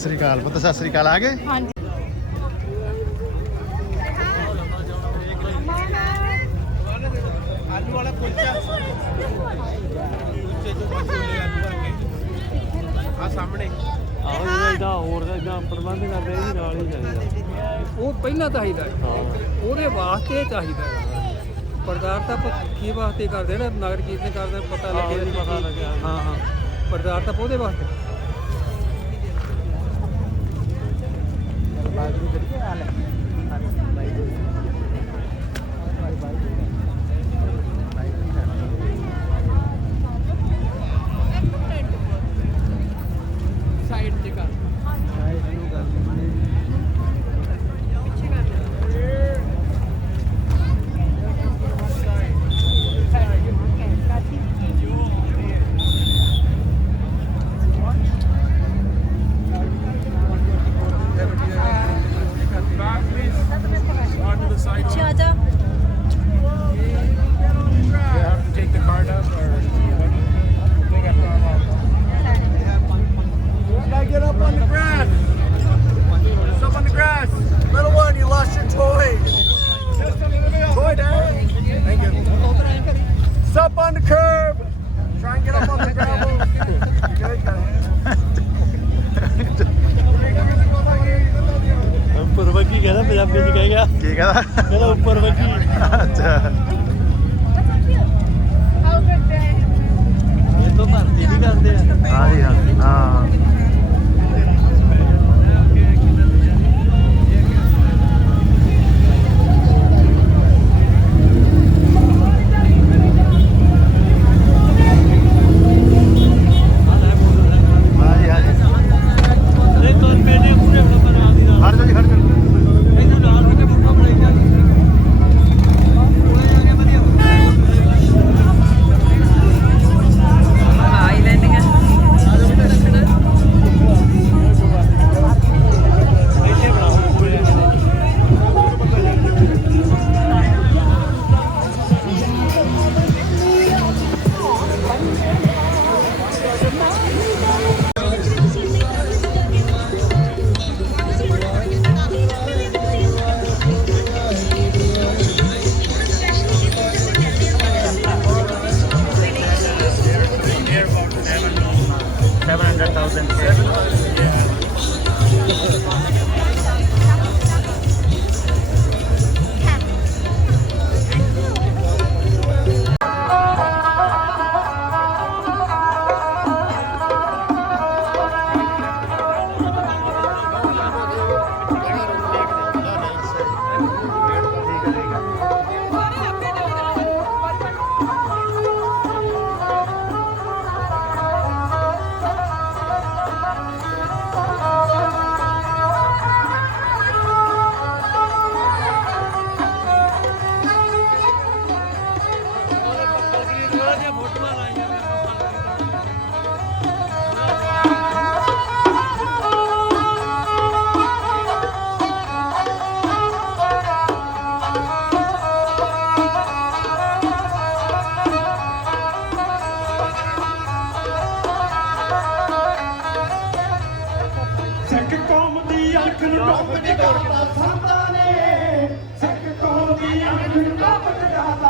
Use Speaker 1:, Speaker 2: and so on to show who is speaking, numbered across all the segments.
Speaker 1: ਸਤਿ ਸ੍ਰੀ ਅਕਾਲ ਪੁੱਤ ਸਤਿ ਸ੍ਰੀ ਅਕਾਲ ਆ ਗਏ?
Speaker 2: ਹਾਂਜੀ।
Speaker 3: ਆਲੂ ਵਾਲਾ ਕੁਲਚਾ ਕੁਲਚੇ ਤੋਂ ਆ ਸਾਹਮਣੇ
Speaker 4: ਆਹੋ ਜਿਹੜਾ ਇਦਾਂ ਹੋਰ ਦਾ ਇਦਾਂ ਪ੍ਰਬੰਧ ਕਰਦੇ ਇਹ ਨਾਲ ਹੀ। ਚਾਹੀਦਾ
Speaker 5: ਉਹ ਪਹਿਲਾਂ ਚਾਹੀਦਾ ਹੈ।
Speaker 4: ਹਾਂ
Speaker 5: ਉਹਦੇ ਵਾਸਤੇ ਚਾਹੀਦਾ ਹੈ। ਪਰਦਾਰ ਤਾਂ ਕੀ ਵਾਸਤੇ ਕਰਦੇ ਨੇ? ਨਗਰ ਕੀਰਤਨ ਕਰਦੇ ਲੱਗੇ
Speaker 4: ਪਤਾ ਲੱਗਿਆ।
Speaker 5: ਹਾਂ ਹਾਂ। ਪਰਦਾਰ ਤਾਂ ਉਹਦੇ ਵਾਸਤੇ।
Speaker 2: подруга.
Speaker 5: ਸਿੱਖ ਕੌਮ ਦੀ ਅੱਖ ਨੂੰ ਡੁੱਬ ਜਗਾਤਾ ਸੰਤਾਂ ਨੇ। ਸਿੱਖ ਕੌਮ ਦੀ ਅੱਖ ਨੂੰ ਡੁੱਬ ਜਗਾਤਾ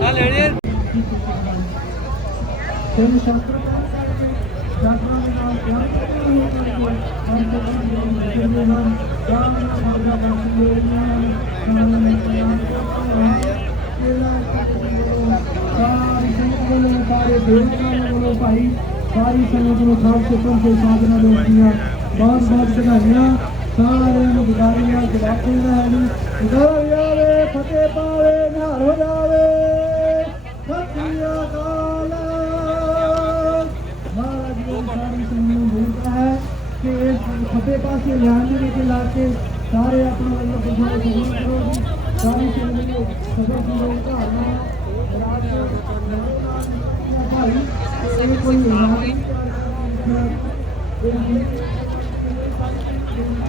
Speaker 6: ਆ ਲੈਣੇ
Speaker 5: ਤਿੰਨ ਸ਼ਾਸਤਰ ਡਾਕਟਰਾਂ ਦੇ ਨਾਲ ਪਿਆਰ ਕਰਦੇ ਹੋਏ ਹਰ ਤੋਂ ਬੰਦੇ ਜਿਹੜੇ ਹਨ ਜਾਨ ਨਾਲ ਬੜਦਾ ਕਰਦੇ ਨੇ ਨਾਮ ਨੇ ਸਾਰੀ ਸੰਗਤ ਵੱਲੋਂ ਸਾਰੇ ਵੱਲੋਂ ਭਾਈ ਸਾਰੀ ਸੰਗਤ ਨੂੰ ਖਾਸ ਹੁਕਮ ਤੇ ਸਾਧਨਾ ਲੋਕੀਆਂ ਬਹੁਤ ਬਹੁਤ ਵਧਾਈਆਂ ਸਾਰਿਆਂ ਨੂੰ ਵਧਾਈਆਂ ਜਵਾਬਾਂ ਦਾ ਹੈ ਨਹੀਂ ਵਧਾ ਫਤਿਹ ਪਾਵੇ ਨਿਹਾਰ ਹੋ ਜਾਵੇ ਸਤਿ ਸ੍ਰੀ ਮਹਾਰਾਜ ਜੀ ਸਾਰੀ ਸੰਗਤ ਨੂੰ ਬੇਨਤੀ ਹੈ ਕਿ ਇਸ ਖੱਬੇ ਪਾਸੇ ਲਿਆਣ ਦੇ ਵਿੱਚ ਲਾ ਕੇ ਸਾਰੇ ਆਪਣੇ ਵੱਲੋਂ ਬੁਝਾਏ ਕਬੂਲ ਕਰੋ ਜੀ ਸਾਰੀ ਸੰਗਤ ਨੂੰ ਸਦਾ ਸੰਗਤ ਧਾਰਨਾ Thank you.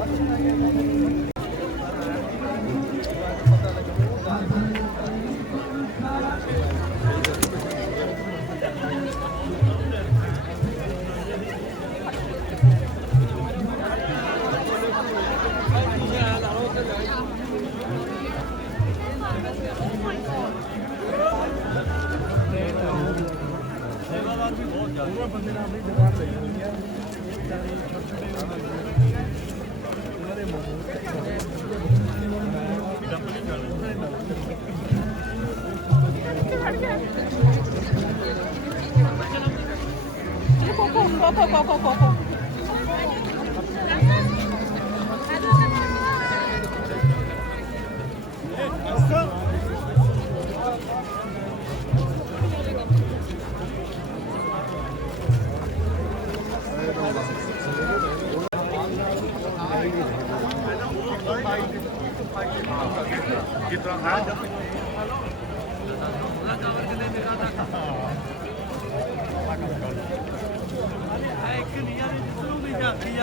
Speaker 5: Thank you. Koy koy koy koy koy. Git lan ha.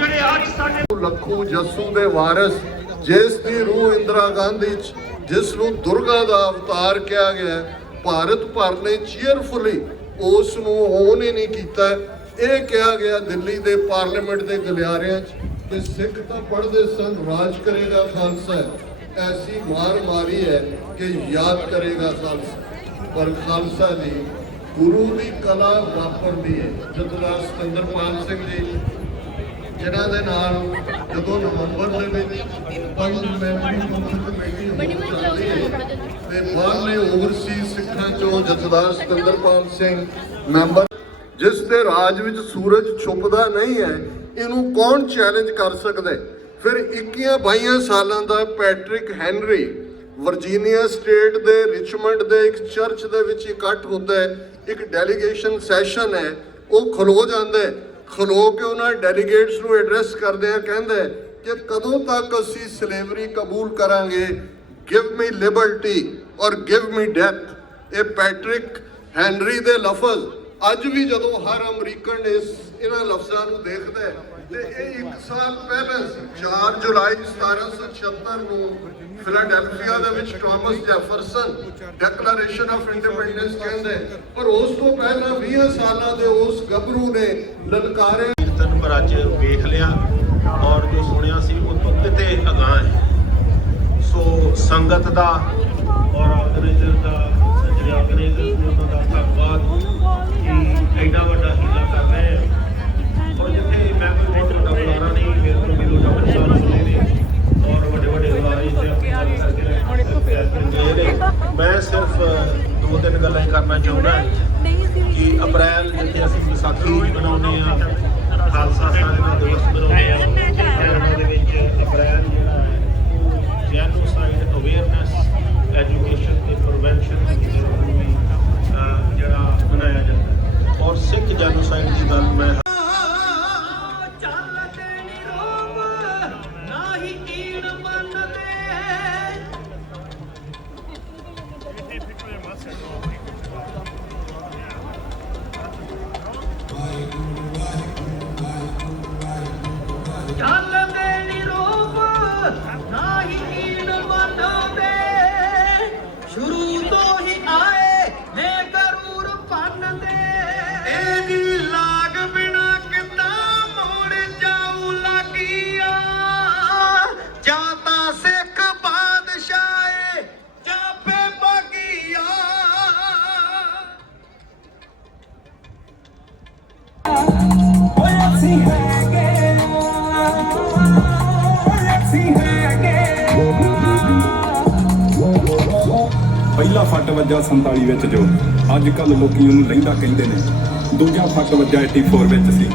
Speaker 5: ਇਹ ਕੋਈ ਨਹੀਂ
Speaker 7: ਲੱਖੂ ਜੱਸੂ ਦੇ ਵਾਰਿਸ, ਜਿਸ ਦੀ ਰੂਹ ਇੰਦਰਾ ਗਾਂਧੀ ਜਿਸ ਨੂੰ ਦੁਰਗਾ ਦਾ ਅਵਤਾਰ ਕਿਹਾ ਗਿਆ ਭਾਰਤ ਭਰ ਨੇ ਚੀਅਰਫੁਲੀ ਉਸ ਨੂੰ ਹੋਣ ਹੀ ਨਹੀਂ ਕੀਤਾ ਇਹ ਕਿਹਾ ਗਿਆ ਦਿੱਲੀ ਦੇ ਪਾਰਲੀਮੈਂਟ ਦੇ ਗਲਿਆਰਿਆਂ ਚ ਕਿ ਸਿੱਖ ਤਾਂ ਪੜ੍ਹਦੇ ਸਨ, ਰਾਜ ਕਰੇਗਾ ਖਾਲਸਾ ਐਸੀ ਮਾਰ ਮਾਰੀ ਹੈ ਕਿ ਯਾਦ ਕਰੇਗਾ ਖਾਲਸਾ। ਪਰ ਖਾਲਸਾ ਦੀ ਗੁਰੂ ਦੀ ਕਲਾ ਵਾਪਰਦੀ ਹੈ। ਜਥੇਦਾਰ ਸਤਿੰਦਰਪਾਲ ਸਿੰਘ ਜੀ ਜਿਨ੍ਹਾਂ ਦੇ ਨਾਲ ਜਦੋਂ ਨਵੰਬਰ ਦੇ ਵਿੱਚ ਪੰਜ ਕੌਂਸਲ ਕਮੇਟੀ ਤੇ ਬਾਹਰਲੇ ਓਵਰਸੀਜ਼ ਸਿੱਖਾਂ ਚੋਂ ਜਥੇਦਾਰ ਸਤਿੰਦਰਪਾਲ ਸਿੰਘ ਮੈਂਬਰ, ਜਿਸ ਦੇ ਰਾਜ ਵਿੱਚ ਸੂਰਜ ਛੁਪਦਾ ਨਹੀਂ ਹੈ, ਇਹਨੂੰ ਕੌਣ ਚੈਲੰਜ ਕਰ ਸਕਦਾ ਫਿਰ 21 22 ਸਾਲਾਂ ਦਾ ਪੈਟ੍ਰਿਕ ਹੈਨਰੀ ਵਰਜੀਨੀਆ ਸਟੇਟ ਦੇ ਰਿਚਮੰਡ ਦੇ ਇੱਕ ਚਰਚ ਦੇ ਵਿੱਚ ਇਕੱਠ ਹੁੰਦਾ ਹੈ, ਇੱਕ ਡੈਲੀਗੇਸ਼ਨ ਸੈਸ਼ਨ ਹੈ, ਉਹ ਖਲੋ ਜਾਂਦਾ ਹੈ। ਖਲੋ ਕੇ ਉਹਨਾਂ ਡੈਲੀਗੇਟਸ ਨੂੰ ਐਡਰੈਸ ਕਰਦੇ ਆ, ਕਹਿੰਦੇ ਕਿ ਕਦੋਂ ਤੱਕ ਅਸੀਂ ਸਲੇਵਰੀ ਕਬੂਲ ਕਰਾਂਗੇ? Give me liberty or give me death ਇਹ ਪੈਟ੍ਰਿਕ ਹੈਨਰੀ ਦੇ ਲਫ਼ਜ਼। ਅੱਜ ਵੀ ਜਦੋਂ ਹਰ ਅਮਰੀਕਨ ਇਸ ਇਹਨਾਂ ਲਫ਼ਜ਼ਾਂ ਨੂੰ ਦੇਖਦਾ ਹੈ, ਤੇ ਇਹ ਇੱਕ ਸਾਲ ਪਹਿਲਾਂ 4 ਜੁਲਾਈ 1776 ਨੂੰ ਫਿਲਾਡੈਲਫੀਆ ਦੇ ਵਿੱਚ Thomas Jefferson declaration of independence ਕਹਿੰਦੇ ਪਰ ਉਸ ਤੋਂ ਪਹਿਲਾਂ 20 ਸਾਲਾਂ ਦੇ ਉਸ ਗੱਭਰੂ ਨੇ ਲਲਕਾਰੇ
Speaker 8: ਕੀਰਤਨ ਪਰ ਅੱਜ ਵੇਖ ਲਿਆ ਔਰ ਜੋ ਸੁਣਿਆ ਸੀ, ਉਹ ਤੋਂ ਕਿਤੇ ਅਗਾਂਹ ਹੈ। ਸੋ ਸੰਗਤ ਦਾ ਔਰ ਆਰਗੇਨਾਈਜ਼ਰ ਦਾ ਜਿਹੜੇ ਆਰਗੇਨਾਈਜ਼ਰ ਉਹਨਾਂ ਦਾ ਧੰਨਵਾਦ। ਐਡਾ ਵੱਡਾ ਹੀਲਾ ਕਰ ਰਹੇ ਆ। ਔਰ ਜਿੱਥੇ ਮੈਂ ਕੋਈ ਬਹੁਤ ਵੱਡਾ ਬੁਲਾਰਾ ਨਹੀਂ ਮੇਰੇ ਤੋਂ ਮੈਨੂੰ ਡਾਕਟਰ ਸਾਹਿਬ ਸੁਣੇ ਨੇ ਔਰ ਵੱਡੇ ਵੱਡੇ ਬੁਲਾਰੇ ਇੱਥੇ ਆਪਣੀ ਗੱਲ ਕਰਕੇ ਗਏ ਮੈਂ ਸਿਰਫ ਦੋ ਤਿੰਨ ਗੱਲਾਂ ਹੀ ਕਰਨਾ ਚਾਹੁੰਦਾ ਕਿ ਅਪ੍ਰੈਲ ਜਿੱਥੇ ਅਸੀਂ ਵਿਸਾਖੀ ਮਨਾਉਂਦੇ ਆ ਖਾਲਸਾ ਸਾਜਨਾ ਦਿਵਸ ਮਨਾਉਂਦੇ ਆ
Speaker 9: ਫੱਟ ਵੱਜਾ 47 ਵਿੱਚ ਜੋ ਅੱਜ ਕੱਲ ਲੋਕੀ ਉਹਨੂੰ ਲਹਿੰਦਾ ਕਹਿੰਦੇ ਨੇ। ਦੂਜਾ ਫੱਟ ਵੱਜਾ 84 ਵਿੱਚ ਸੀ।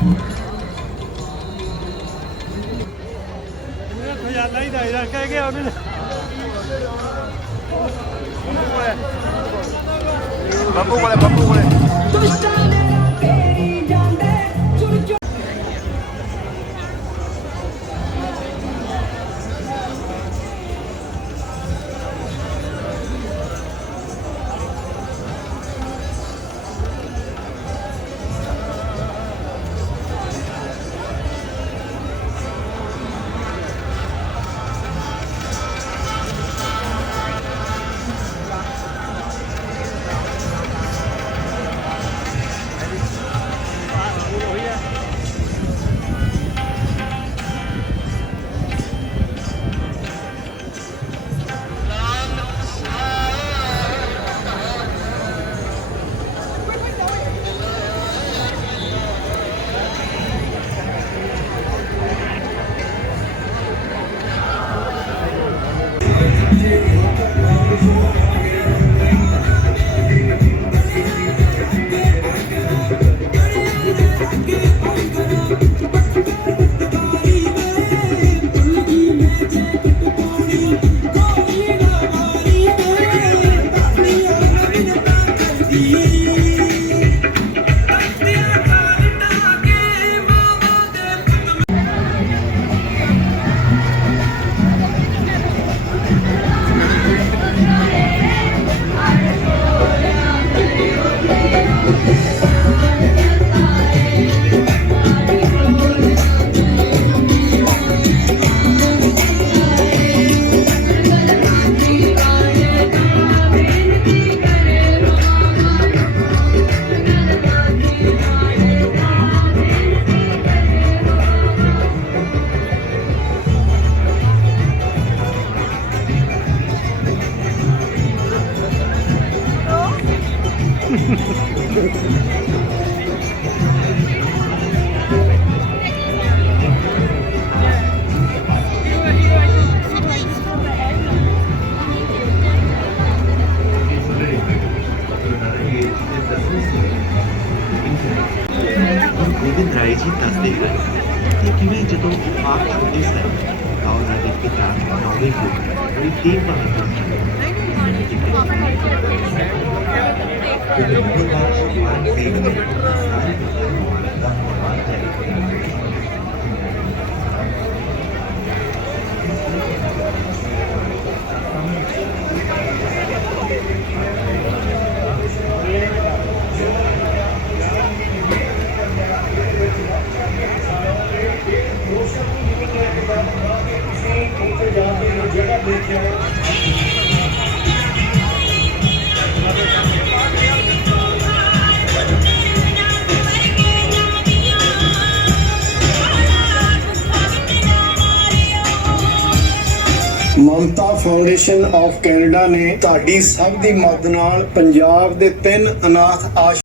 Speaker 10: ハハ
Speaker 11: ハ ਫਾਊਂਡੇਸ਼ਨ ਆਫ ਕੈਨੇਡਾ ਨੇ ਤੁਹਾਡੀ ਸਭ ਦੀ ਮਦਦ ਨਾਲ ਪੰਜਾਬ ਦੇ ਤਿੰਨ ਅਨਾਥ ਆਸ਼